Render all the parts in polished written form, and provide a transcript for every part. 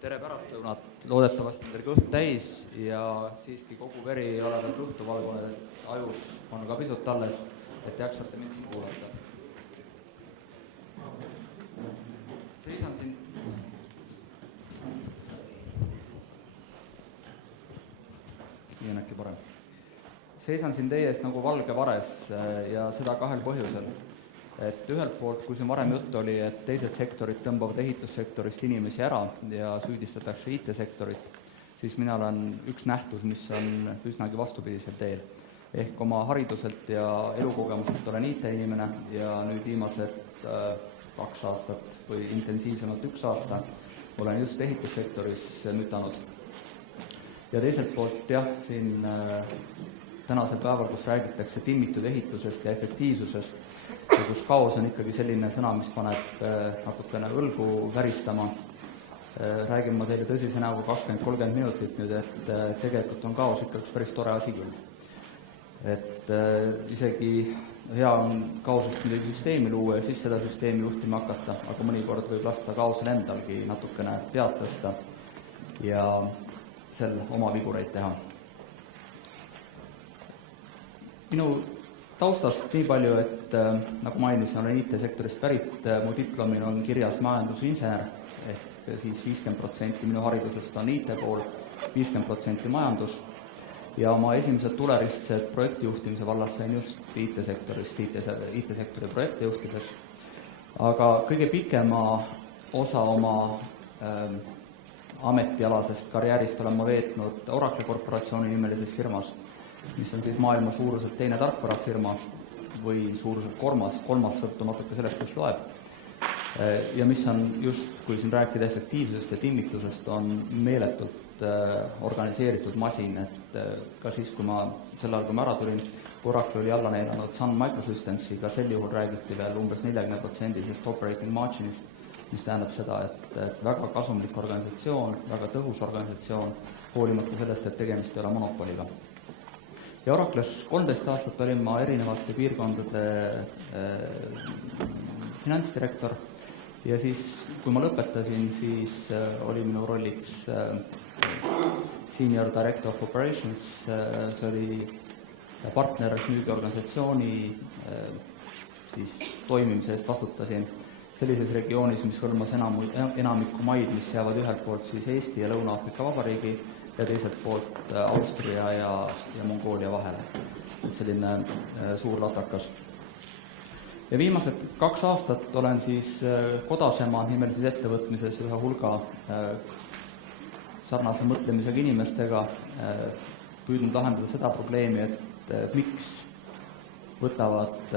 Tere pärastlõunat, loodetavasti on teil kõht täis ja siiski kogu veri ei ole veel kõhtu valgunud, et ajus on ka pisut alles, et jaksate mind siin kuulata. Seisan siin nii on äkki parem. Seisan siin teie ees nagu valge vares ja seda kahel põhjusel. Et ühelt poolt, kui siin varem jutt oli, et teised sektorid tõmbavad ehitussektorist inimesi ära ja süüdistatakse IT-sektorit, siis mina olen üks nähtus, mis on üsnagi vastupidisel teel. Ehk oma hariduselt ja elukogemuselt olen IT-inimene ja nüüd viimased 2 aastat või intensiivsemalt 1 aasta olen just ehitussektoris mütanud. Ja teiselt poolt jah, siin tänasel päeval, kus räägitakse timmitud ehitusest ja efektiivsusest, ja kus kaos on ikkagi selline sõna, mis paneb natukene õlgu väristama. Räägin ma teile tõsise näoga 20-30 minutit nüüd, et tegelikult on kaos ikka üks päris tore asi küll. Et isegi hea on kaosest midagi süsteemi luua ja siis seda süsteemi juhtima hakata, aga mõnikord võib lasta kaosel endalgi natukene pead tõsta ja sel oma vigureid teha. Minu taustast nii palju, et nagu mainisin, olen IT-sektorist pärit, mu diplomil on kirjas majandusinsener, ehk siis 50% minu haridusest on IT pool, 50% majandus ja oma esimesed tuleristsed projektijuhtimise vallas sain just IT-sektorist, IT-sektori projekte juhtides. Aga kõige pikema osa oma ametialasest karjäärist olen ma veetnud Oracle korporatsiooni nimelises firmas, mis on siis maailma suuruselt teine tarkvarafirma või suuruselt kolmas sõltub natuke sellest, kes loeb. Ja mis on just, kui siin rääkida efektiivsusest ja timmitusest, on meeletult organiseeritud masin, et ka siis, kui ma sel ajal, kui ma ära tulin, Oracle oli alla neelanud Sun Microsystemsi, ka sel juhul räägiti veel umbes 40% operating marginist, mis tähendab seda, et väga kasumlik organisatsioon, väga tõhus organisatsioon, hoolimata sellest, et tegemist ei ole monopoliga. Ja Oracles 13 aastat olin ma erinevate piirkondade finantsdirektor ja siis, kui ma lõpetasin, siis oli minu rolliks Senior Director of Operations, see oli partner müügiorganisatsiooni siis toimimise eest vastutasin sellises regioonis, mis hõlmas enamikku maid, mis jäävad ühelt poolt siis Eesti ja Lõuna-Aafrika Vabariigi ja teiselt poolt Austria ja Mongoolia vahele. Selline suur latakas. Ja viimased 2 aastat olen siis Kodasema nimelises ettevõtmises ühe hulga sarnase mõtlemisega inimestega püüdnud lahendada seda probleemi, et miks võtavad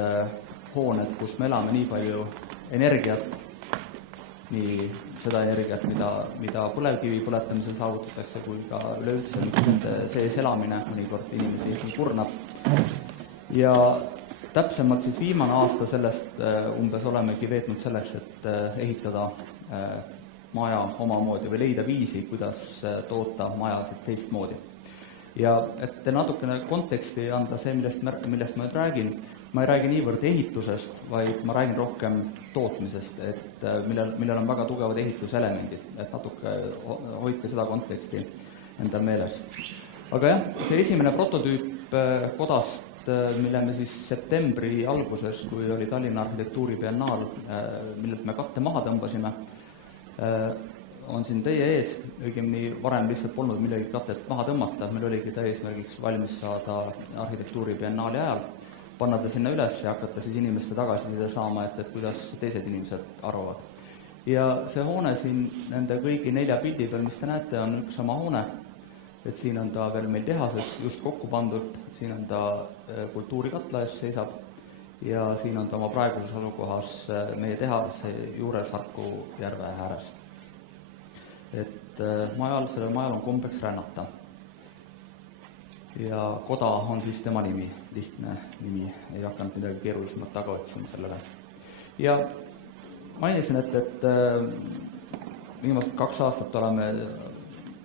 hooned, kus me elame, nii palju energiat, nii seda energiat, mida põlevkivi põletamisel saavutatakse, kui ka üleüldse sees elamine mõnikord inimesi kurnab. Ja täpsemalt siis viimane aasta sellest umbes olemegi veetnud selleks, et ehitada maja omamoodi või leida viisi, kuidas toota majasid teistmoodi. Ja et natukene konteksti anda see, millest ma nüüd räägin, ma ei räägi niivõrd ehitusest, vaid ma räägin rohkem tootmisest, et millel on väga tugevad ehituselemendid, et natuke hoidke seda konteksti endal meeles. Aga jah, see esimene prototüüp kodast, mille me siis septembri alguses, kui oli Tallinna arhitektuuribiennaal, millelt me katte maha tõmbasime, on siin teie ees, õigemini varem lihtsalt polnud millegi katet maha tõmmata, meil oligi ta eesmärgiks valmis saada arhitektuuribiennaali ajal, panna ta sinna üles ja hakata siis inimeste tagasiside saama, et kuidas teised inimesed arvavad. Ja see hoone siin nende kõigi 4 pildi peal, mis te näete, on üks sama hoone, et siin on ta veel meil tehases just kokku pandult, siin on ta kultuurikatla ees seisab ja siin on ta oma praeguses asukohas meie tehase juures Harku järve ääres. Et sellel majal on kombeks rännata. Ja Koda on siis tema nimi, lihtne nimi, ei hakanud midagi keerulisemat taga otsima sellele. Ja mainisin, et viimased 2 aastat oleme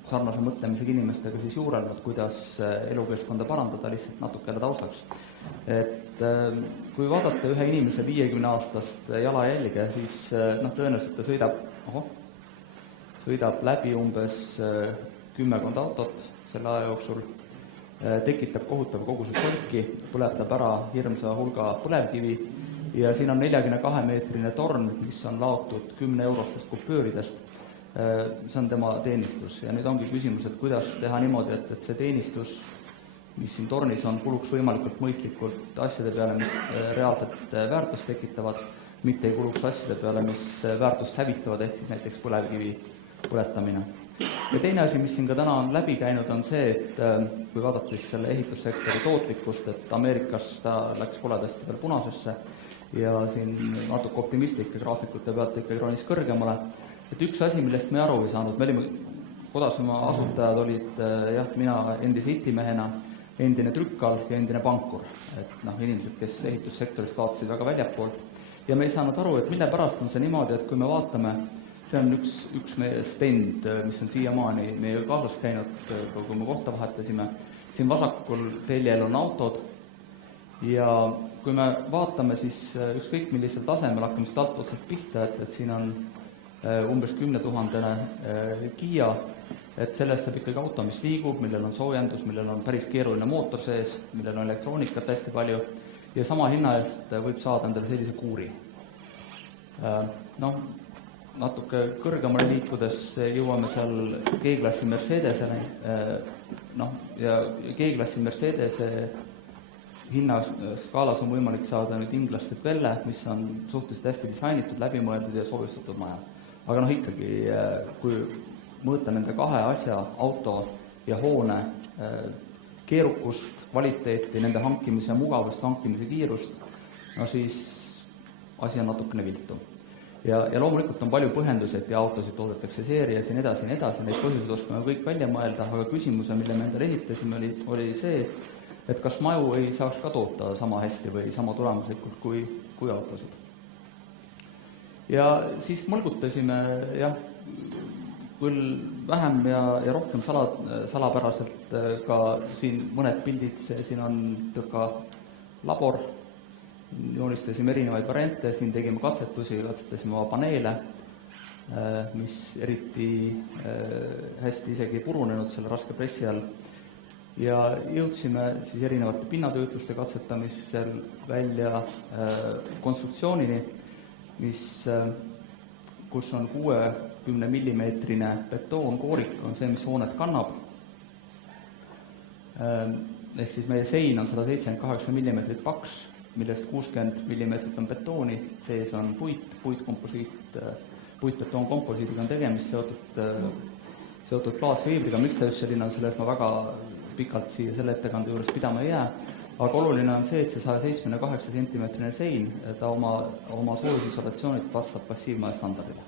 sarnase mõtlemisega inimestega siis juurelnud, kuidas elukeskkonda parandada lihtsalt natukene taustaks. Et kui vaadata ühe inimese 50-aastast jalajälge, siis tõenäoliselt ta sõidab läbi umbes 10 autot selle aja jooksul, tekitab kohutava koguse solki, põletab ära hirmsa hulga põlevkivi ja siin on 42-meetrine torn, mis on laotud 10-eurostest kupüüridest. See on tema teenistus ja nüüd ongi küsimus, et kuidas teha niimoodi, et see teenistus, mis siin tornis on, kuluks võimalikult mõistlikult asjade peale, mis reaalselt väärtust tekitavad, mitte ei kuluks asjade peale, mis väärtust hävitavad, ehk siis näiteks põlevkivi põletamine. Ja teine asi, mis siin ka täna on läbi käinud, on see, et kui vaadata siis selle ehitussektori tootlikkust, et Ameerikas ta läks koledasti veel punasesse ja siin natuke optimistlike graafikute pealt ikkagi ronis kõrgemale. Et üks asi, millest me aru ei saanud, me olime Kodasema asutajad olid mina endise itimehena, endine trükkal ja endine pankur. Et inimesed, kes ehitussektorist vaatasid väga väljapoolt. Ja me ei saanud aru, et mille pärast on see niimoodi, et kui me vaatame, see on üks meie stend, mis on siiamaani meie kaasas käinud, kui me kohta vahetasime. Siin vasakul teljel on autod ja kui me vaatame, siis ükskõik millisel tasemel hakkame siit alt otsast pihta, et siin on umbes 10 000 Kia, et sellest saab ikkagi auto, mis liigub, millel on soojendus, millel on päris keeruline mootor sees, millel on elektroonikat hästi palju ja sama hinna eest võib saada endale sellise kuuri. Natuke kõrgemale liikudes jõuame seal G-klassi Mercedeseni, ja G-klassi Mercedese hinnaskaalas on võimalik saada nüüd inglastet Velle, mis on suhteliselt hästi disainitud, läbimõeldud ja soovistatud maja. Aga ikkagi, kui mõõta nende kahe asja, auto ja hoone keerukust, kvaliteeti, nende hankimise mugavust, hankimise kiirust, siis asi on natukene viltu. Ja loomulikult on palju põhjendusi, et autosid toodetakse seerias ja nii edasi, neid põhjuseid oskame kõik välja mõelda, aga küsimuse, mille me endale esitasime, oli see, et kas maju ei saaks ka toota sama hästi või sama tulemuslikult kui autosid. Ja siis mõlgutasime, küll vähem ja rohkem salapäraselt ka siin mõned pildid, siin on tõka labor, joonistasime erinevaid variante, siin tegime katsetasime oma paneele, mis eriti hästi isegi purunenud selle raske pressi all. Ja jõudsime siis erinevate pinnatöötluste katsetamisel välja konstruktsioonini, kus on 60 millimeetrine betoonkoorik, on see, mis hoonet kannab. Ehk siis meie sein on 178 millimeetrit paks, millest 60 millimeetrit on betooni, sees on puitbetoonkomposiidiga on tegemist seotud klaasfiibriga. Miks ta just selline on, selles ma väga pikalt siia selle ettekande juures pidama ei jää, aga oluline on see, et see 178 cm sein, ta oma soojusisolatsioonilt vastab passiivmaja standardile.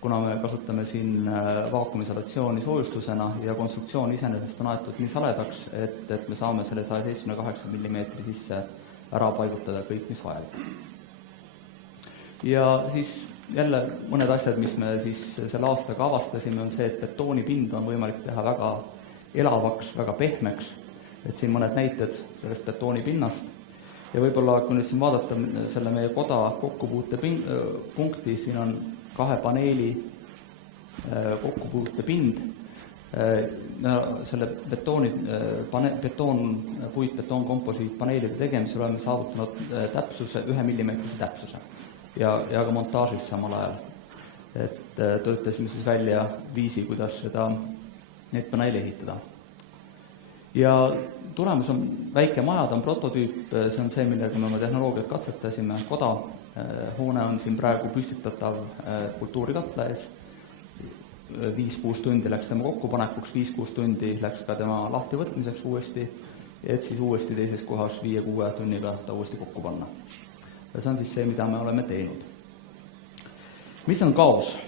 Kuna me kasutame siin vaakumisolatsiooni soojustusena ja konstruktsioon iseenesest on aetud nii saledaks, et me saame selle 178 mm sisse ära paigutada kõik, mis vajalik. Ja siis jälle mõned asjad, mis me siis selle aastaga avastasime, on see, et betoonipind on võimalik teha väga elavaks, väga pehmeks, et siin mõned näited sellest betoonipinnast. Ja võib-olla, kui nüüd siin vaadata selle meie koda kokkupuute punkti, siin on 2 paneeli kokkupuute pind. Selle puitbetoonkomposiitpaneelide tegemisel oleme saavutanud täpsuse, 1 millimeetrise täpsuse ja ka montaažis samal ajal. Et töötasime siis välja viisi, kuidas neid paneeli ehitada. Ja tulemus on väike maja, ta on prototüüp, see on see, millega me oma tehnoloogiat katsetasime. Koda hoone on siin praegu püstitatav kultuurikatla ees. 5-6 tundi läks tema kokkupanekuks, 5-6 tundi läks ka tema lahtivõtmiseks uuesti, et siis uuesti teises kohas 5-6 tunniga ta uuesti kokku panna. Ja see on siis see, mida me oleme teinud. Mis on kaos?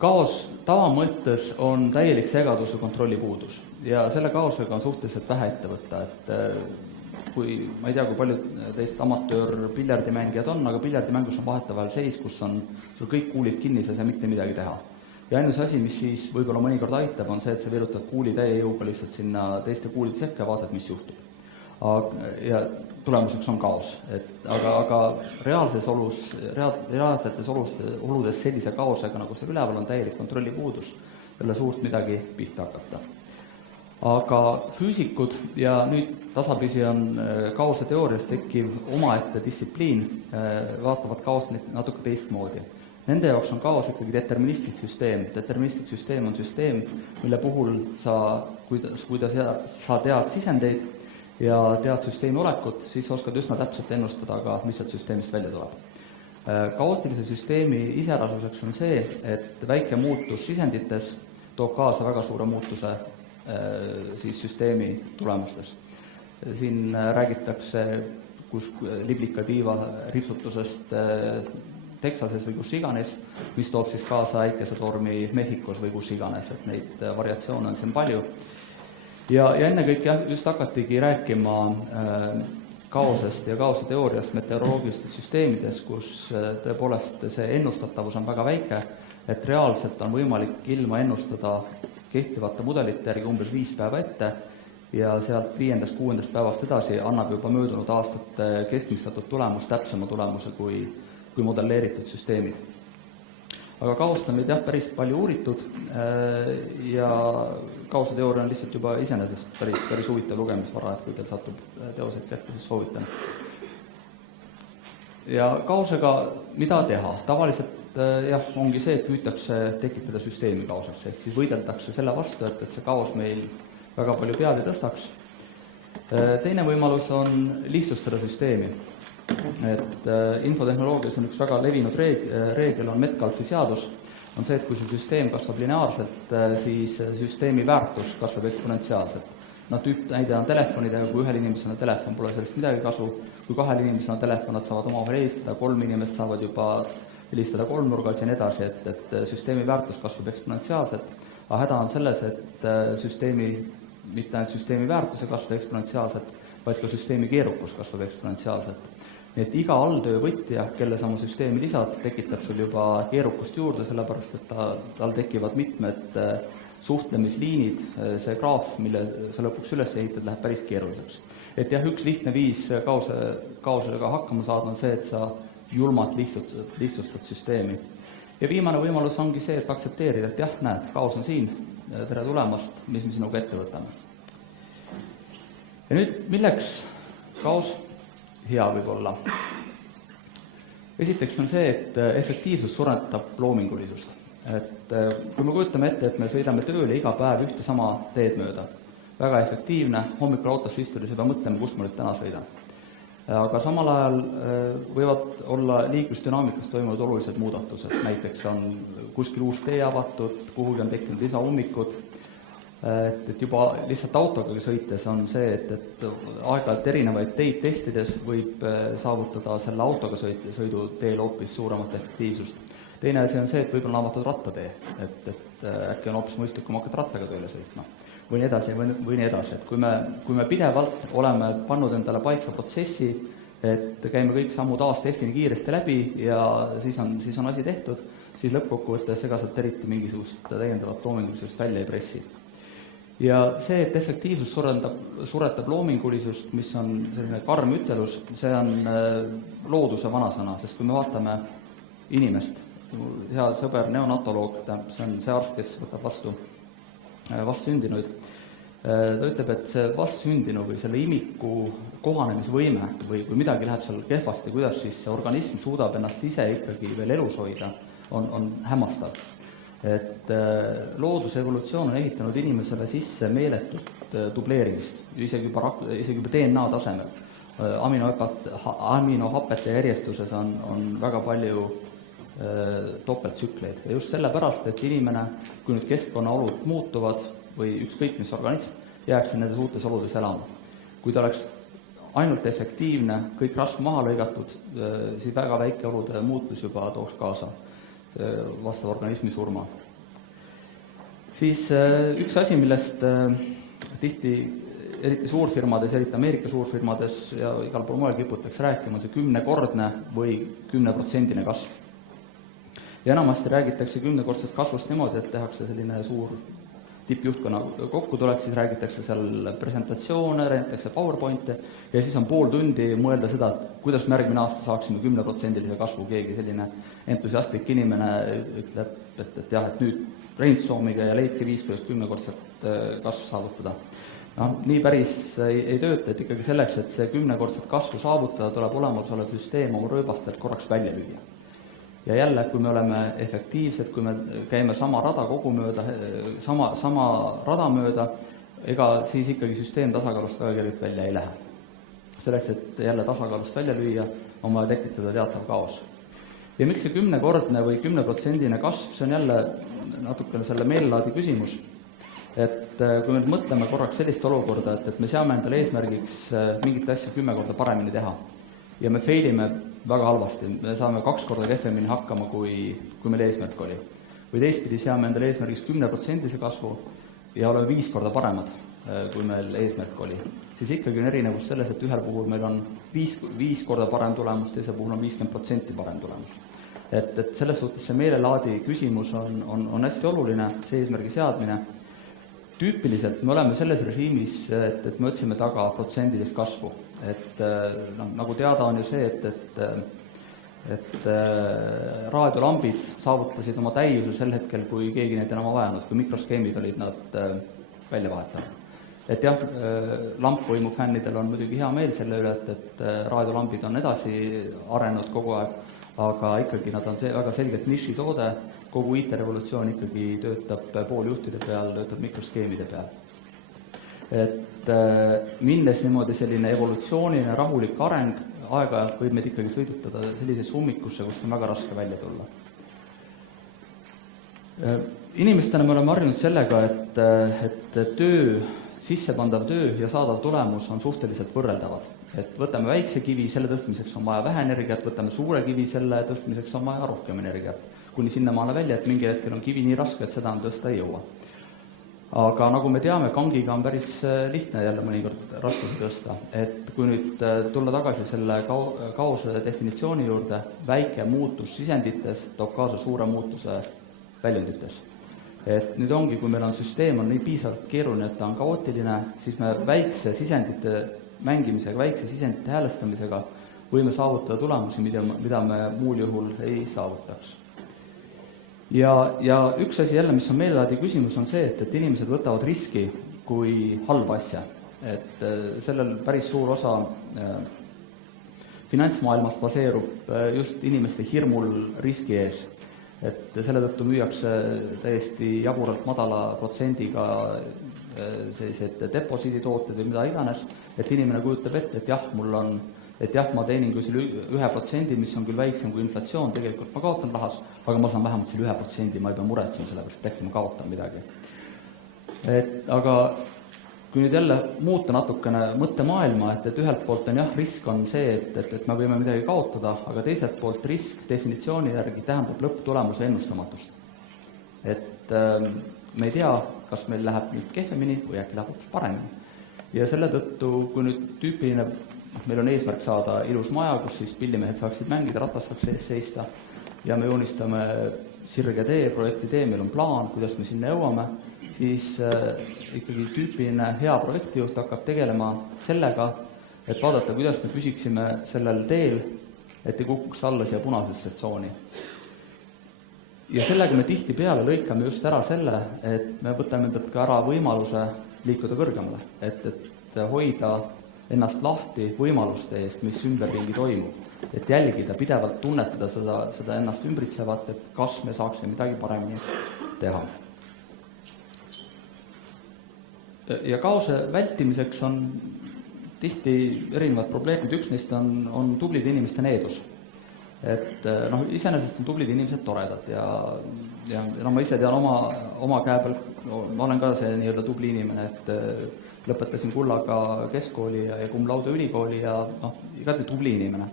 Kaos tavamõttes on täielik segadus ja kontrolli puudus. Ja selle kaosega on suhteliselt vähe ette võtta, et kui, ma ei tea, kui paljud teist amatöör-piljardimängijad on, aga piljardimängus on vahetevahel seis, kus on sul kõik kuulid kinni, sa ei saa mitte midagi teha. Ja ainus asi, mis siis võib-olla mõnikord aitab, on see, et sa virutad kuuli täie jõuga lihtsalt sinna teiste kuulide sekka ja vaatad, mis juhtub. Ja tulemuseks on kaos. Aga reaalsetes oludes sellise kaosega, nagu see üleval on, täielik kontrolli puudus, ei ole suurt midagi pihta hakata. Aga füüsikud ja nüüd tasapisi on kaose teoorias tekkiv omaette distsipliin, vaatavad kaost natuke teistmoodi. Nende jaoks on kaos ikkagi deterministlik süsteem. Deterministlik süsteem on süsteem, mille puhul kui sa tead sisendeid ja tead süsteemi olekut, siis oskad üsna täpselt ennustada ka, mis sealt süsteemist välja tuleb. Kaootilise süsteemi iseärasuseks on see, et väike muutus sisendites toob kaasa väga suure muutuse siis süsteemi tulemustes. Siin räägitakse liblika tiiva ripsutusest Texases või kus iganes, mis toob siis kaasa äikesetormi Mehhikos või kus iganes, et neid variatsioone on siin palju. Ja ennekõike just hakatigi rääkima kaosest ja kaose teooriast meteoroloogilistes süsteemides, kus tõepoolest see ennustatavus on väga väike, et reaalselt on võimalik ilma ennustada kehtivate mudelite järgi umbes 5 päeva ette ja sealt 5.–6. päevast edasi annab juba möödunud aastate keskmistatud tulemus täpsema tulemuse kui modelleeritud süsteemid. Aga kaost on meid päris palju uuritud ja kaose teooria on lihtsalt juba iseenesest päris huvitav lugemisvara, et kui teil satub teoseid kätte, siis soovitan. Ja kaosega mida teha? Tavaliselt ongi see, et püütakse tekitada süsteemi kaosesse, ehk siis võideldakse selle vastu, et see kaos meil väga palju peale tõstaks. Teine võimalus on lihtsustada süsteemi. Et infotehnoloogias on üks väga levinud reegel, on Metcalfi seadus, on see, et kui see süsteem kasvab lineaarselt, siis süsteemi väärtus kasvab eksponentsiaalselt. Tüüpnäide on telefonidega, kui ühel inimesel on telefon, pole sellest midagi kasu, kui 2 inimesel on telefon, nad saavad omavahel helistada, 3 inimest saavad juba helistada kolmnurgas ja nii edasi, et süsteemi väärtus kasvab eksponentsiaalselt, aga häda on selles, et mitte ainult süsteemi väärtus ei kasva eksponentsiaalselt, vaid ka süsteemi keerukus kasvab eksponentsiaalselt. Nii et iga alltöövõtja, kelle sa oma süsteemi lisad, tekitab sul juba keerukust juurde, sellepärast et tal tekivad mitmed suhtlemisliinid, see graaf, mille sa lõpuks üles ehitad, läheb päris keeruliseks. Et üks lihtne viis kaosega hakkama saada on see, et sa julmalt lihtsustad süsteemi. Ja viimane võimalus ongi see, et aktsepteerida, et näed, kaos on siin, tere tulemast, mis me sinuga ette võtame. Ja nüüd, milleks kaos hea võib olla? Esiteks on see, et efektiivsus suurendab loomingulisust. Et kui me kujutame ette, et me sõidame tööle iga päev ühte sama teed mööda, väga efektiivne, hommikul autosse istudes ei pea mõtlema, kust ma nüüd täna sõidan. Aga samal ajal võivad olla liiklusdünaamikas toimunud olulised muudatused, näiteks on kuskil uus tee avatud, kuhugi on tekkinud lisahummikud, et juba lihtsalt autoga sõites on see, et aeg-ajalt erinevaid teid testides võib saavutada selle autoga sõidu teel hoopis suuremat efektiivsust. Teine asi on see, et võib-olla on avatud rattatee, et äkki on hoopis mõistlikum hakata rattaga tööle sõitma. Või nii edasi, et kui me pidevalt oleme pannud endale paika protsessi, et käime kõik sammud A-Steffini kiiresti läbi ja siis on asi tehtud, siis lõppkokkuvõttes ega sealt eriti mingisugust täiendavat loomingulisust välja ei pressi. Ja see, et efektiivsus suretab loomingulisust, mis on selline karm ütelus, see on looduse vanasõna, sest kui me vaatame inimest, hea sõber neonatoloog, see on see arst, kes võtab vastu vastsündinuid, ta ütleb, et see vastsündinu või selle imiku kohanemisvõime või kui midagi läheb seal kehvasti, kuidas siis see organism suudab ennast ise ikkagi veel elus hoida, on hämmastav. Et looduse evolutsioon on ehitanud inimesele sisse meeletut dubleerimist, isegi juba DNA tasemel. Aminohapete järjestuses on väga palju topeltsükleid ja just sellepärast, et inimene, kui nüüd keskkonnaolud muutuvad või ükskõik mis organism, jääks nendes uutes oludes elama. Kui ta oleks ainult efektiivne, kõik rasv maha lõigatud, siis väga väike olude muutus juba tooks kaasa vastav organismi surma. Siis üks asi, millest tihti, eriti suurfirmades, eriti Ameerika suurfirmades ja igal pool mujal kiputakse rääkima, on see 10-kordne või 10% kasv. Ja enamasti räägitakse 10-kordsest kasvust niimoodi, et tehakse selline suur tippjuhtkonna kokkutulek, siis räägitakse seal presentatsioone, räägitakse PowerPointe ja siis on pool tundi mõelda seda, et kuidas me järgmine aasta saaksime 10% kasvu. Keegi selline entusiastlik inimene ütleb, et jah, et nüüd brainstormiga ja leidke 5, kuidas 10-kordset kasvu saavutada. Nii päris ei tööta, et ikkagi selleks, et see 10-kordset kasvu saavutada, tuleb olemasolev süsteem oma rööbastelt korraks välja lüüa. Ja jälle, kui me oleme efektiivsed, kui me käime sama rada kogumööda, sama rada mööda, ega siis ikkagi süsteem tasakaalust väga kergelt välja ei lähe. Selleks, et jälle tasakaalust välja lüüa, on vaja tekitada teatav kaos. Ja miks see 10-kordne või 10% kasv, see on jälle natukene selle meelelaadi küsimus. Et kui me mõtleme korraks sellist olukorda, et me seame endale eesmärgiks mingit asja 10 korda paremini teha ja me failime väga halvasti, me saame 2 korda kehvemini hakkama, kui meil eesmärk oli. Või teistpidi seame endale eesmärgiks 10% kasvu ja oleme 5 korda paremad, kui meil eesmärk oli. Siis ikkagi on erinevus selles, et ühel puhul meil on 5 korda parem tulemus, teise puhul on 50% parem tulemus. Et selles suhtes see meelelaadi küsimus on hästi oluline, see eesmärgi seadmine. Tüüpiliselt me oleme selles režiimis, et me otsime taga protsendilist kasvu. Et nagu teada on ju see, et raadiolambid saavutasid oma täiuse sel hetkel, kui keegi neid enam vajanud, kui mikroskeemid olid nad välja vahetanud. Et jah, lampvõimu fännidel on muidugi hea meel selle üle, et raadiolambid on edasi arenenud kogu aeg, aga ikkagi nad on väga selgelt nišitoode, kogu IT-revolutsioon ikkagi töötab pooljuhtide peal, töötab mikroskeemide peal. Et minnes niimoodi selline evolutsiooniline rahulik areng, aeg-ajalt võib meid ikkagi sõidutada sellisesse ummikusse, kust on väga raske välja tulla. Inimestena me oleme harjunud sellega, et sissepandav töö ja saadav tulemus on suhteliselt võrreldavad. Et võtame väikse kivi, selle tõstmiseks on vaja vähe energiat, võtame suure kivi, selle tõstmiseks on vaja rohkem energiat. Kuni sinnamaale välja, et mingi hetkel on kivi nii raske, et seda on tõsta ei jõua. Aga nagu me teame, kangiga on päris lihtne jälle mõnikord raskusi tõsta. Et kui nüüd tulla tagasi selle kaose definitsiooni juurde, väike muutus sisendites toob kaasa suure muutuse väljundites. Et nüüd ongi, kui meil on süsteem on nii piisavalt keeruline, et ta on kaootiline, siis me väikse sisendite mängimisega, väikse sisendite häälestamisega võime saavutada tulemusi, mida me muul juhul ei saavutaks. Ja üks asi jälle, mis on meelelaadi küsimus, on see, et inimesed võtavad riski kui halba asja. Et sellel päris suur osa finantsmaailmast baseerub just inimeste hirmul riski ees. Et selle tõttu müüakse täiesti jaburalt madala protsendiga sellised deposiiditooted või mida iganes, et inimene kujutab ette, et jah, ma teenin küll selle 1%, mis on küll väiksem kui inflatsioon, tegelikult ma kaotan rahas, aga ma saan vähemalt selle 1%, ma ei pea muretsema sellepärast, et äkki ma kaotan midagi. Aga kui nüüd jälle muuta natukene mõttemaailma, et ühelt poolt on jah, risk on see, et me võime midagi kaotada, aga teiselt poolt risk definitsiooni järgi tähendab lõpptulemuse ennustamatust. Et me ei tea, kas meil läheb nüüd kehvemini või äkki läheb paremini. Ja selle tõttu, kui nüüd tüüpiline, meil on eesmärk saada ilus maja, kus siis pillimehed saaksid mängida, ratas saaks ees seista ja me joonistame sirge tee, projekti tee, meil on plaan, kuidas me sinna jõuame, siis ikkagi tüüpiline hea projektijuht hakkab tegelema sellega, et vaadata, kuidas me püsiksime sellel teel, et ei kukuks alla siia punasesse tsooni. Ja sellega me tihtipeale lõikame just ära selle, et me võtame endalt ka ära võimaluse liikuda kõrgemale, et hoida ennast lahti võimaluste eest, mis ümberringi toimub, et jälgida, pidevalt tunnetada seda ennast ümbritsevat, et kas me saaksime midagi paremini teha. Ja kaose vältimiseks on tihti erinevad probleemid, üks neist on tublide inimeste needus. Et iseenesest on tublid inimesed toredad ja ma ise tean oma käe peal, ma olen ka see nii-öelda tubli inimene, et lõpetasin kullaga keskkooli ja cum laude ülikooli ja igati tubli inimene.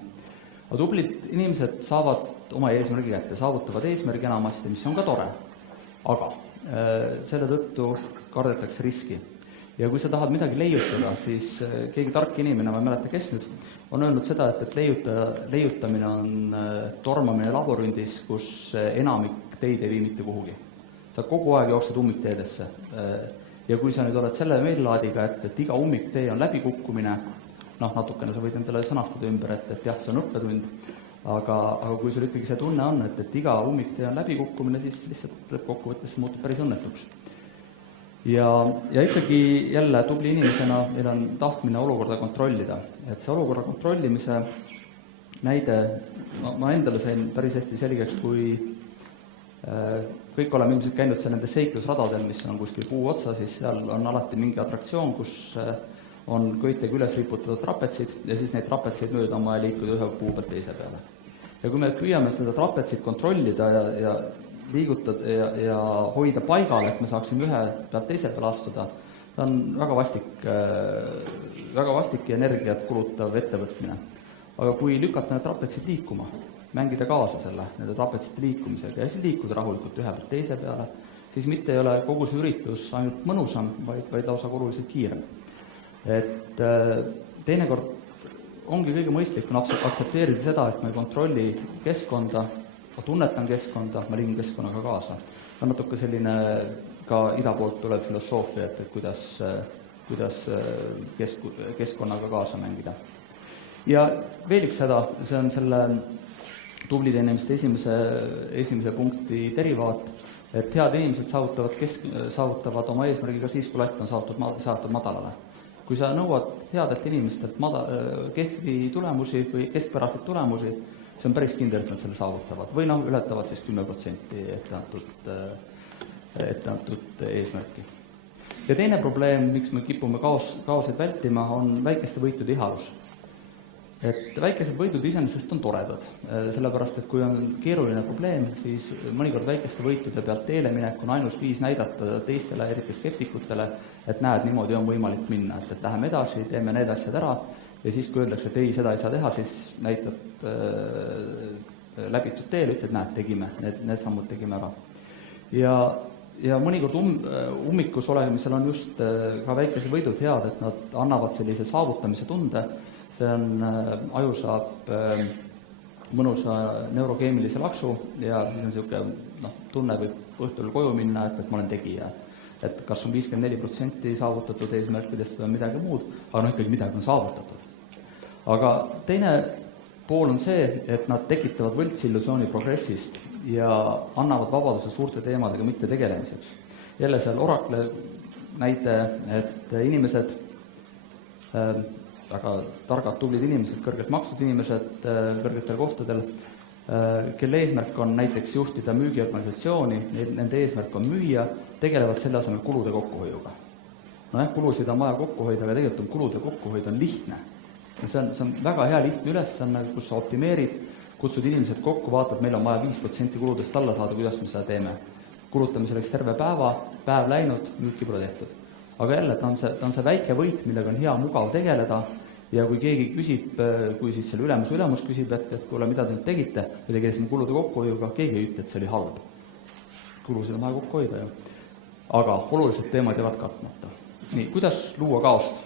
Aga tublid inimesed saavad oma eesmärgi kätte, saavutavad eesmärgi enamasti, mis on ka tore. Aga selle tõttu kardetakse riski. Ja kui sa tahad midagi leiutada, siis keegi tark inimene, ma ei mäleta kes nüüd, on öelnud seda, et leiutamine on tormamine laboründis, kus enamik teid ei vii mitte kuhugi. sa kogu aeg jooksed ummikteedesse. Ja kui sa nüüd oled selle meellaadiga, et iga ummiktee on läbikukkumine, natukene sa võid endale sõnastada ümber, et jah, see on õppetund, aga kui sul ikkagi see tunne on, et iga ummiktee on läbikukkumine, siis lihtsalt lõppkokkuvõttes muutub päris õnnetuks. Ja ikkagi jälle tubli inimesena meil on tahtmine olukorda kontrollida. Et see olukorra kontrollimise näide, ma endale sain päris hästi selgeks, kui kõik oleme ilmselt käinud seal nendes seiklusradadel, mis on kuskil puu otsa, siis seal on alati mingi atraktsioon, kus on köitega üles riputatud trapetsid ja siis neid trapetseid mööda on vaja liikuda ühe puu pealt teise peale. Ja kui me püüame seda trapetsit kontrollida ja liigutada ja hoida paigal, et me saaksime ühe pealt teise peale astuda, see on väga vastik ja energiat kulutav ettevõtmine. Aga kui lükata need trapetsid liikuma, mängida kaasa nende trapetsite liikumisega ja siis liikuda rahulikult ühe pealt teise peale, siis mitte ei ole kogu see üritus ainult mõnusam, vaid lausa oluliselt kiirem. Et teinekord ongi kõige mõistlikum aktsepteerida seda, et ma ei kontrolli keskkonda, ma tunnetan keskkonda, ma liigun keskkonnaga kaasa. See on natuke selline ka ida poolt tulev filosoofia, et kuidas keskkonnaga kaasa mängida. Ja veel üks häda, see on selle tublide inimeste esimese punkti derivaat, et head inimesed saavutavad oma eesmärgiga siis, kui latt on saavutatud madalale. Kui sa nõuad headelt inimestelt kehvi tulemusi või keskpäraseid tulemusi, see on päris kindel, et nad selle saavutavad. Või ületavad siis 10% etteantud eesmärki. Ja teine probleem, miks me kipume kaoseid vältima, on väikeste võitude ihalus. Et väikesed võidud iseenesest on toredad, sellepärast, et kui on keeruline probleem, siis mõnikord väikeste võitude pealt teele minek on ainus viis näidata teistele, eriti skeptikutele, et näed, niimoodi on võimalik minna, et läheme edasi, teeme need asjad ära ja siis, kui öeldakse, et ei, seda ei saa teha, siis näitad läbitud teel, ütled, näed, tegime, need sammud tegime ära. Ja mõnikord ummikus olemisel on just ka väikese võidud head, et nad annavad sellise saavutamise tunde. See on, aju saab mõnusa neurokeemilise laksu ja siis on niisugune tunne võib õhtul koju minna, et ma olen tegija. Et kas on 54% saavutatud eesmärkidest või midagi muud, aga ikkagi midagi on saavutatud. Aga teine pool on see, et nad tekitavad võltsillusiooni progressist ja annavad vabaduse suurte teemadega mitte tegelemiseks. Jälle seal Oracle näite, et inimesed, väga targad, tublid inimesed, kõrgelt makstud inimesed kõrgetel kohtadel, kelle eesmärk on näiteks juhtida müügiorganisatsiooni, nende eesmärk on müüa, tegelevad selle asemel kulude kokkuhoiuga. Kulusid on vaja kokku hoida, aga tegelikult kulude kokkuhoid on lihtne. See on väga hea lihtne ülesanne, kus sa optimeerid, kutsud inimesed kokku, vaatad, meil on vaja 5% kuludest alla saada, kuidas me seda teeme. Kulutame selleks terve päev läinud, müüki pole tehtud. Aga jälle, ta on see väike võit, millega on hea mugav tegeleda ja kui keegi küsib, kui siis selle ülemus küsib, et kuule, mida te nüüd tegite, me tegelesime kulude kokkuhoiuga, keegi ei ütle, et see oli halb. Kulusid on vaja kokku hoida ju. Aga olulised teemad jäävad katmata. Nii, kuidas luua kaost?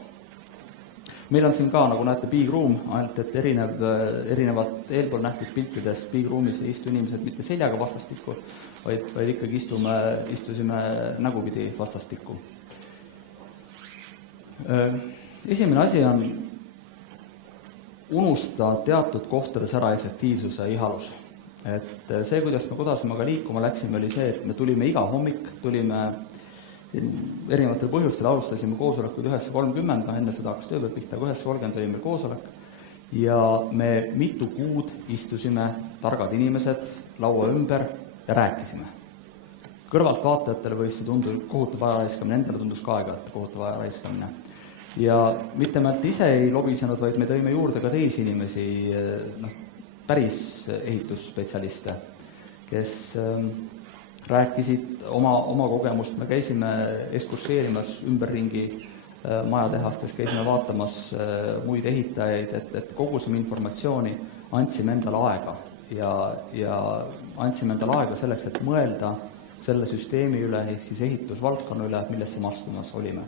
Meil on siin ka, nagu näete, big room, ainult et erinevalt eelpool nähtud piltidest big roomis ei istu inimesed mitte seljaga vastastikku, vaid ikkagi istusime nägupidi vastastikku. Esimene asi on unusta teatud kohtades ära efektiivsuse ihalus. Et see, kuidas me Kodasemaga liikuma läksime, oli see, et me tulime iga hommik, tulime erinevatel põhjustel, alustasime koosolekuid 9.30, enne seda hakkas tööpäev pihta, aga 9.30 oli meil koosolek ja me mitu kuud istusime, targad inimesed, laua ümber ja rääkisime. Kõrvalt vaatajatele võis see tunduda kohutav ajaraiskamine, endale tundus ka aeg-ajalt kohutav ajaraiskamine. Ja mitte meilt ise ei lobisenud, vaid me tõime juurde ka teisi inimesi, päris ehitusspetsialiste, kes rääkisid oma kogemust. Me käisime ekskurseerimas ümberringi majatehastes, käisime vaatamas muid ehitajaid, et kogusime informatsiooni, andsime endale aega ja andsime endale aega selleks, et mõelda selle süsteemi üle, ehk siis ehitusvaldkonna üle, millesse me astumas olime.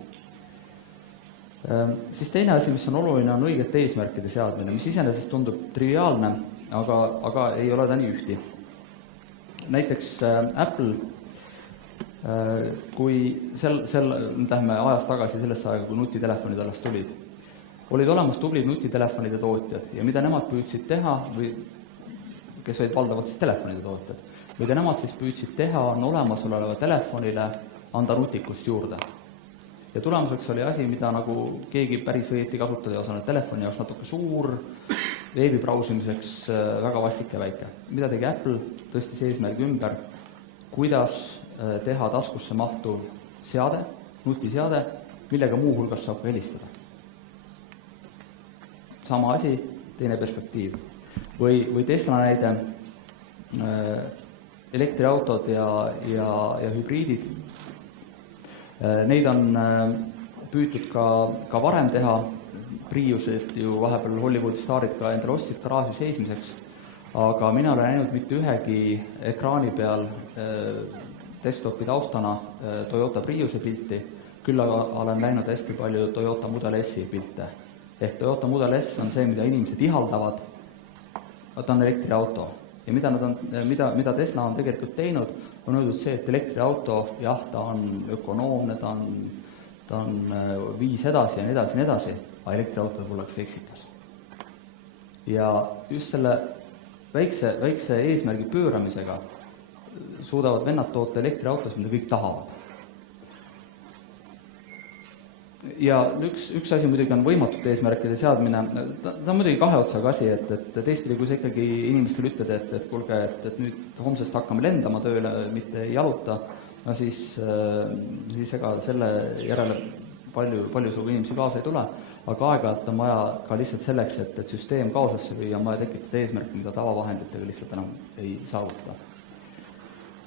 Siis teine asi, mis on oluline, on õigete eesmärkide seadmine, mis iseenesest tundub triviaalne, aga ei ole ta nii ühti. Näiteks Apple Kui lähme ajas tagasi sellesse aega, kui nutitelefonid alles tulid, olid olemas tublid nutitelefonide tootjad ja mida nemad püüdsid teha, või kes olid valdavalt siis telefonide tootjad, mida nemad siis püüdsid teha, on olemasoleva telefonile anda nutikust juurde. Ja tulemuseks oli asi, mida nagu keegi päris õieti kasutada ei osanud, telefoni jaoks natuke suur, veebi brausimiseks väga vastik ja väike. Mida tegi Apple, tõstis eesmärgi ümber, kuidas teha taskusse mahtuv seade, nutiseade, millega muu hulgas saab ka helistada. Sama asi, teine perspektiiv. Või Tesla näide, elektriautod ja hübriidid. Neid on püütud ka varem teha, Priused ju vahepeal Hollywoodi staarid ka endale ostsid garaaži seismiseks, aga mina olen näinud mitte ühegi ekraani peal desktopi taustana Toyota Priuse pilti, küll aga olen näinud hästi palju Toyota Model S-i pilte. Ehk Toyota Model S on see, mida inimesed ihaldavad, ta on elektriauto. Ja mida Tesla on tegelikult teinud, on öeldud see, et elektriauto, jah, ta on ökonoomne, ta on viis edasi ja nii edasi, aga elektriauto võib olla ka seksikas. Ja just selle väikse eesmärgi pööramisega suudavad vennad toota elektriautos, mida kõik tahavad. Ja üks asi muidugi on võimatute eesmärkide seadmine, ta on muidugi kahe otsaga asi, et teistpidi, kui sa ikkagi inimestele ütled, et kuulge, et nüüd homsest hakkame lendama tööle, mitte ei jaluta, no siis ega selle järele palju sugu inimesi kaasa ei tule, aga aeg-ajalt on vaja ka lihtsalt selleks, et süsteem kaosasse lüüa, on vaja tekitada eesmärk, mida tavavahenditega lihtsalt enam ei saavuta.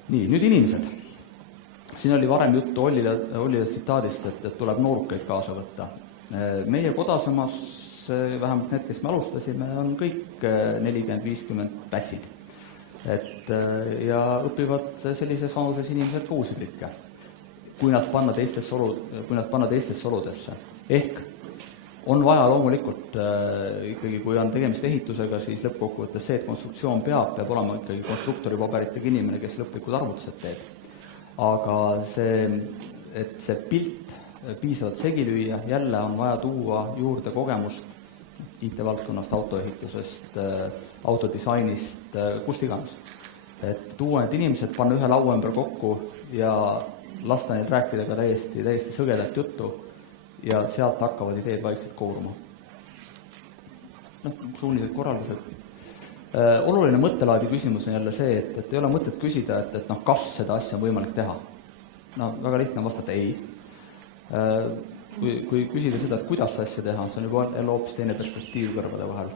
Nii, nüüd inimesed. Siin oli varem juttu Ollile tsitaadist, et tuleb noorukeid kaasa võtta. Meie kodasemas, vähemalt need, kes me alustasime, on kõik 40-50 pässid. Ja õpivad sellises vanuses inimesed ka uusi trikke, kui nad panna teistesse oludesse. Ehk on vaja loomulikult ikkagi, kui on tegemist ehitusega, siis lõppkokkuvõttes see, et konstruktsioon peab olema ikkagi konstruktori paberitega inimene, kes lõplikud arvutused teeb. Aga et see pilt piisavalt segi lüüa, jälle on vaja tuua juurde kogemust IT-valdkonnast, autoehitusest, autodisainist, kust iganes. Et tuua need inimesed, panna ühe laua ümber kokku ja lasta neid rääkida ka täiesti sõgedat juttu ja sealt hakkavad ideed vaikselt kooruma. Suunised korraldused. Oluline mõttelaadi küsimus on jälle see, et ei ole mõtet küsida, et kas seda asja on võimalik teha. Väga lihtne vastata ei. Kui küsida seda, et kuidas asja teha, see on juba hoopis teine perspektiiv kõrvade vahel.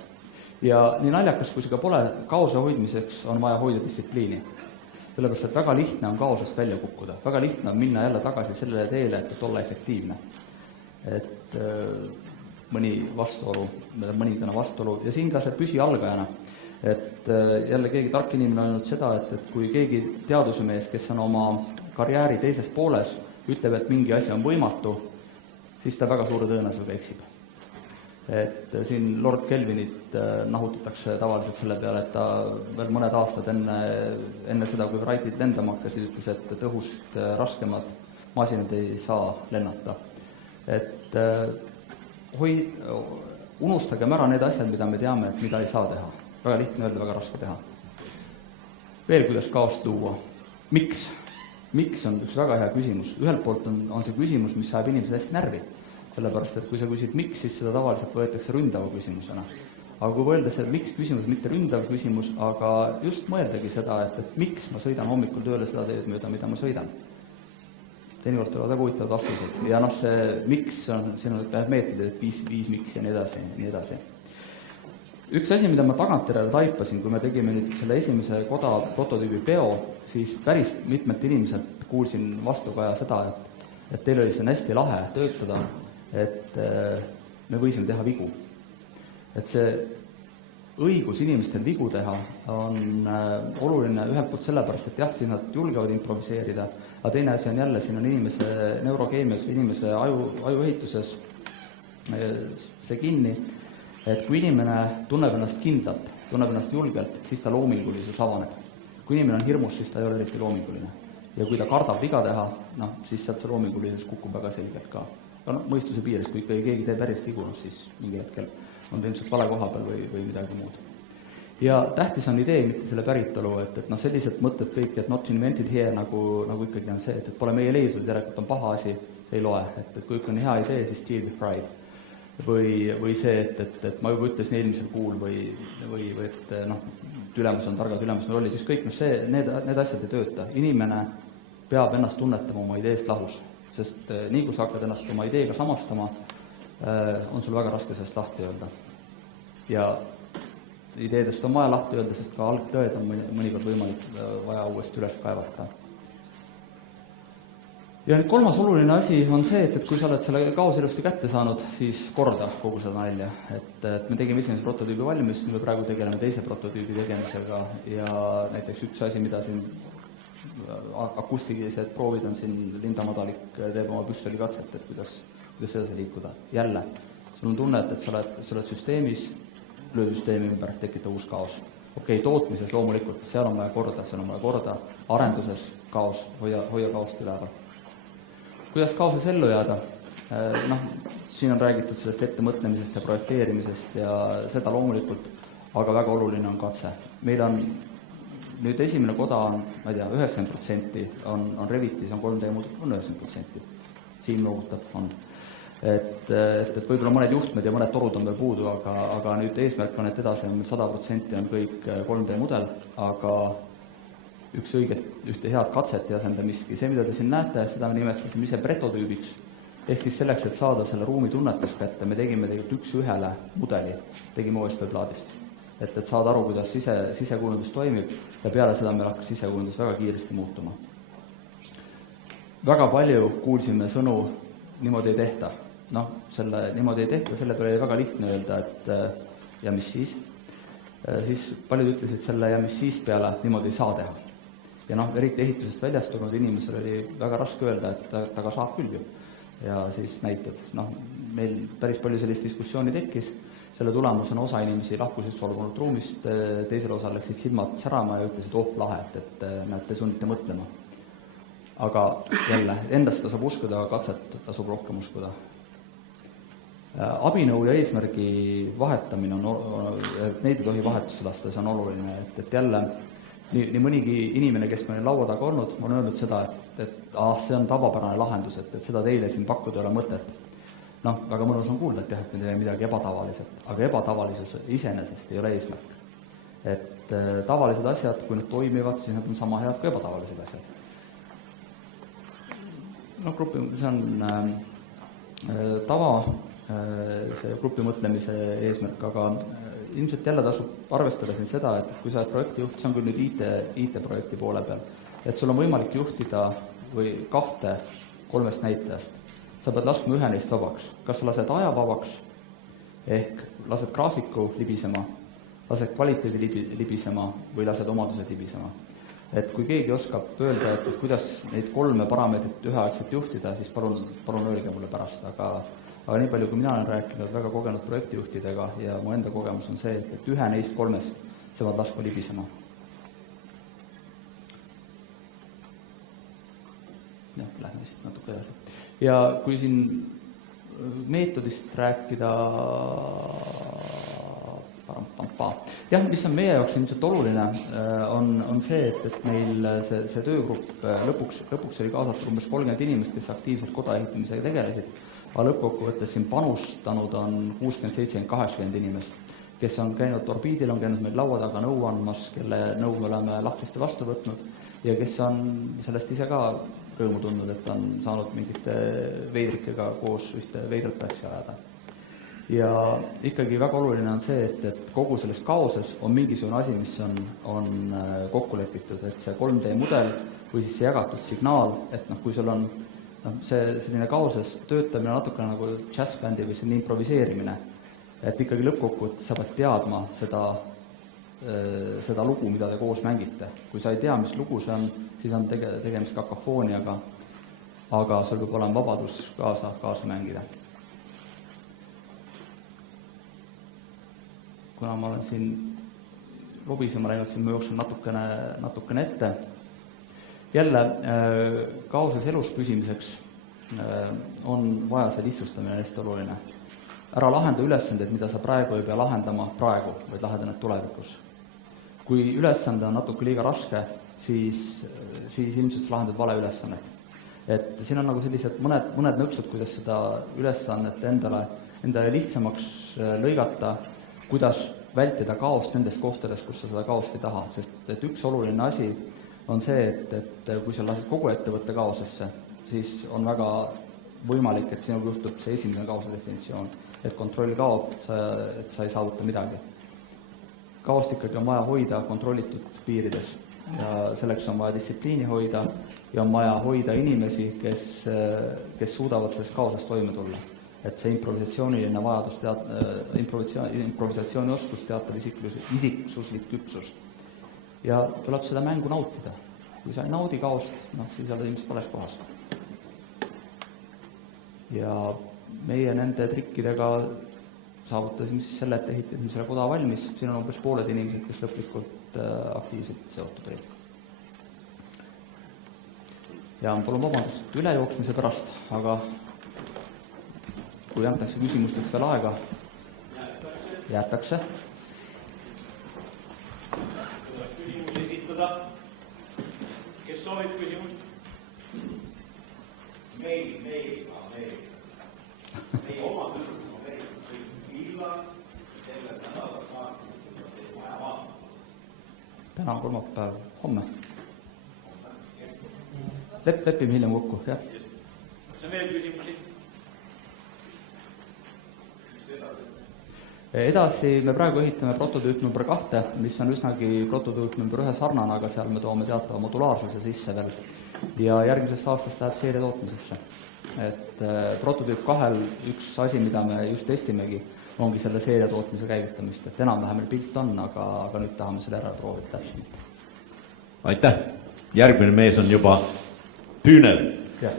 Ja nii naljakas, kui see ka pole, kaose hoidmiseks on vaja hoida distsipliini. Sellepärast, et väga lihtne on kaosest välja kukkuda. Väga lihtne on minna jälle tagasi sellele teele, et olla efektiivne. Et mõningane vastuolu ja siin ka see püsialgajana. Et jälle keegi tark inimene on öelnud seda, et kui keegi teadusemees, kes on oma karjääri teises pooles, ütleb, et mingi asi on võimatu, siis ta väga suure tõenäosusega eksib. Et siin Lord Kelvinit nahutatakse tavaliselt selle peale, et ta veel mõned aastad enne seda, kui Wrightid lendama hakkasid, ütles, et õhust raskemad masinad ei saa lennata. Et unustagem ära need asjad, mida me teame, et mida ei saa teha. Väga lihtne öelda, väga raske teha. Veel kuidas kaost luua. Miks? Miks on üks väga hea küsimus. Ühelt poolt on see küsimus, mis sajab inimesed hästi närvi. Sellepärast, et kui sa küsid miks, siis seda tavaliselt võetakse ründava küsimusena. Aga kui võelda see miks küsimus, mitte ründav küsimus, aga just mõeldagi seda, et miks ma sõidan hommikul tööle seda teed mööda, mida ma sõidan. Teinekord tulevad väga huvitavad vastused. Ja see miks on, siin on meetodid, et viis miks ja nii edasi. Üks asi, mida ma tagantjärele taipasin, kui me tegime nüüd selle esimese koda prototüübi peo, siis päris mitmed inimesed kuulsin vastukaja seda, et teil oli see hästi lahe töötada, et me võisime teha vigu. Et see õigus inimestel vigu teha on oluline ühelt poolt sellepärast, et jah, siis nad julgevad improviseerida, aga teine asi on jälle, siin on inimese neurokeemias või inimese ajuehituses see kinni, et kui inimene tunneb ennast kindlalt, tunneb ennast julgelt, siis ta loomingulisus avaneb. Kui inimene on hirmus, siis ta ei ole eriti loominguline. ja kui ta kardab viga teha, siis sealt see loomingulisus kukub väga selgelt ka. Aga mõistuse piires, kui ikkagi keegi teeb järjest vigu, siis mingi hetkel on ta ilmselt vale koha peal või midagi muud. Ja tähtis on idee, mitte selle päritolu, et sellised mõtted kõik, et not invented here nagu ikkagi on see, et pole meie leidnud, järelikult on paha asi, ei loe, et kui ikka on hea idee, siis deal with pride. Või see, et ma juba ütlesin eelmisel kuul või et ülemus on targad, ülemus on rollid, ükskõik, need asjad ei tööta. Inimene peab ennast tunnetama oma ideest lahus, sest nii kui sa hakkad ennast oma ideega samastama, on sul väga raske sellest lahti öelda. Ja ideedest on vaja lahti öelda, sest ka algtõed on mõnikord võimalik vaja uuesti üles kaevata. Ja nüüd kolmas oluline asi on see, et kui sa oled selle kaose ilusti kätte saanud, siis korda kogu seda nalja. Et me tegime esimese prototüübi valmis, me praegu tegeleme teise prototüübi tegemisega ja näiteks üks asi, mida siin akustilised proovid on siin Linda Madalik teeb oma püstolikatset, et kuidas edasi liikuda. Jälle, sul on tunne, et sa oled süsteemis, löö süsteemi ümber, tekita uus kaos. Okei, tootmises loomulikult, seal on vaja korda, arenduses kaos, hoia kaost üleval. Kuidas kaoses ellu jääda? Siin on räägitud sellest ettemõtlemisest ja projekteerimisest ja seda loomulikult, aga väga oluline on katse. Meil on nüüd esimene koda on, ma ei tea, 90% on Revitis, on 3D muudatud, on 90%. Siin loovutab, on. Et võib-olla mõned juhtmed ja mõned torud on veel puudu, aga nüüd eesmärk on, et edasi on meil 100% on kõik 3D mudel, aga ühte head katset ei asenda miski. See, mida te siin näete, seda me nimetasime ise prototüübiks, ehk siis selleks, et saada selle ruumi tunnetus kätte, me tegime tegelikult üks ühele mudeli, tegime OSP-plaadist. Et saada aru, kuidas sisekujundus toimib ja peale seda meil hakkas sisekujundus väga kiiresti muutuma. Väga palju kuulsime sõnu, niimoodi ei tehta. Niimoodi ei tehta, selle peale oli väga lihtne öelda, et ja mis siis? Siis paljud ütlesid selle ja mis siis peale, niimoodi ei saa teha. Ja eriti ehitusest väljastunud inimesel oli väga raske öelda, et ta ka saab küll ju. Ja siis näitad, meil päris palju sellist diskussiooni tekkis, selle tulemusena osa inimesi lahkusid solvunud ruumist, teisel osal läksid silmad särama ja ütlesid, lahe, et te sunnite mõtlema. Aga jälle, endast tasub uskuda, aga katset tasub rohkem uskuda. Abinõu ja eesmärgi vahetamine neid ei tohi vahetusse lasta, see on oluline, et jälle nii mõnigi inimene, kes meil laua taga olnud, on öelnud seda, et see on tavapärane lahendus, et seda teile siin pakkuda ei ole mõtet. Väga mõnus on kuulda, et me teeme midagi ebatavaliselt, aga ebatavalisus iseenesest ei ole eesmärk. Et tavalised asjad, kui nad toimivad, siis nad on sama head kui ebatavalised asjad. See on tava, see grupi mõtlemise eesmärk, aga ilmselt jälle tasub arvestada siin seda, et kui sa oled projektijuht, see on küll nüüd IT-projekti poole peal, et sul on võimalik juhtida või 2-3 näitajast. Sa pead laskma ühe neist vabaks. Kas sa lased aja vabaks, ehk lased graafiku libisema, lased kvaliteedi libisema või lased omadused libisema. Et kui keegi oskab öelda, et kuidas neid 3 parameetrit üheaegselt juhtida, siis palun öelge mulle pärast, aga nii palju, kui mina olen rääkinud väga kogenud projektijuhtidega ja mu enda kogemus on see, et ühe neist 3 sa pead laskma libisema. Lähme vist natuke edasi. Ja kui siin meetodist rääkida, mis on meie jaoks ilmselt oluline, on see, et meil see töögrupp lõpuks oli kaasatud umbes 30 inimest, kes aktiivselt koda ehitamisega tegelesid, aga lõppkokkuvõttes siin panustanud on 60-70-80 inimest, kes on käinud orbiidil, on käinud meil laua taga nõu andmas, kelle nõu me oleme lahkesti vastu võtnud ja kes on sellest ise ka rõõmu tundnud, et on saanud mingite veidrikega koos ühte veidrat asja ajada. Ja ikkagi väga oluline on see, et kogu selles kaoses on mingisugune asi, mis on kokku lepitud, et see 3D mudel või siis see jagatud signaal, et kui sul on see selline kaoses töötamine natukene nagu jazzbändi või selline improviseerimine, et ikkagi lõppkokkuvõttes sa pead teadma seda lugu, mida te koos mängite. Kui sa ei tea, mis lugu see on, siis on tegemist kakofooniaga, aga sul peab olema vabadus kaasa mängida. Kuna ma olen siin lobisema läinud, siis ma jooksen natukene ette. jälle kaoses elus püsimiseks on vaja see lihtsustamine hästi oluline. Ära lahenda ülesandeid, mida sa praegu ei pea lahendama praegu, vaid lahenda need tulevikus. Kui ülesande on natuke liiga raske, siis ilmselt sa lahendad vale ülesannet. Et siin on nagu sellised mõned nõksud, kuidas seda ülesannet endale lihtsamaks lõigata, kuidas vältida kaost nendest kohtadest, kus sa seda kaost ei taha, sest et üks oluline asi on see, et kui sa lased kogu ettevõtte kaosesse, siis on väga võimalik, et sinul juhtub see esimene kaose definitsioon, et kontroll kaob, et sa ei saavuta midagi. Kaost ikkagi on vaja hoida kontrollitud piirides ja selleks on vaja distsipliini hoida ja on vaja hoida inimesi, kes suudavad sellest kaosest toime tulla. Et see improvisatsiooniline vajadus, improvisatsiooni oskus, teatav isiksuslik küpsus. Ja tuleb seda mängu nautida. Kui sa ei naudi kaost, siis oled ilmselt vales kohas. Ja meie nende trikkidega saavutasime siis selle, et ehitasime selle koda valmis. Siin on umbes pooled inimesed, kes lõplikult aktiivselt seotud olid. Ja palun vabandust ülejooksmise pärast, aga kui antakse küsimusteks veel aega, jäetakse. Küsimusi esitada. Kes soovib küsimust? Meil oma küsimus on Ilva, selle nädala saasime seda maja vaatama. Täna on kolmapäev, homme. Lepime hiljem kokku, jah. Kas on veel küsimusi? Edasi me praegu ehitame prototüüp number 2, mis on üsnagi prototüüp number 1 sarnane, aga seal me toome teatava modulaarsuse sisse veel. Ja järgmisest aastast läheb seeria tootmisesse. Et prototüüp 2 üks asi, mida me just testimegi, ongi selle seeria tootmise käivitamist. Et enam-vähem meil pilt on, aga nüüd tahame selle ära proovida täpsemalt. Aitäh! Järgmine mees on juba Püünel. Jah.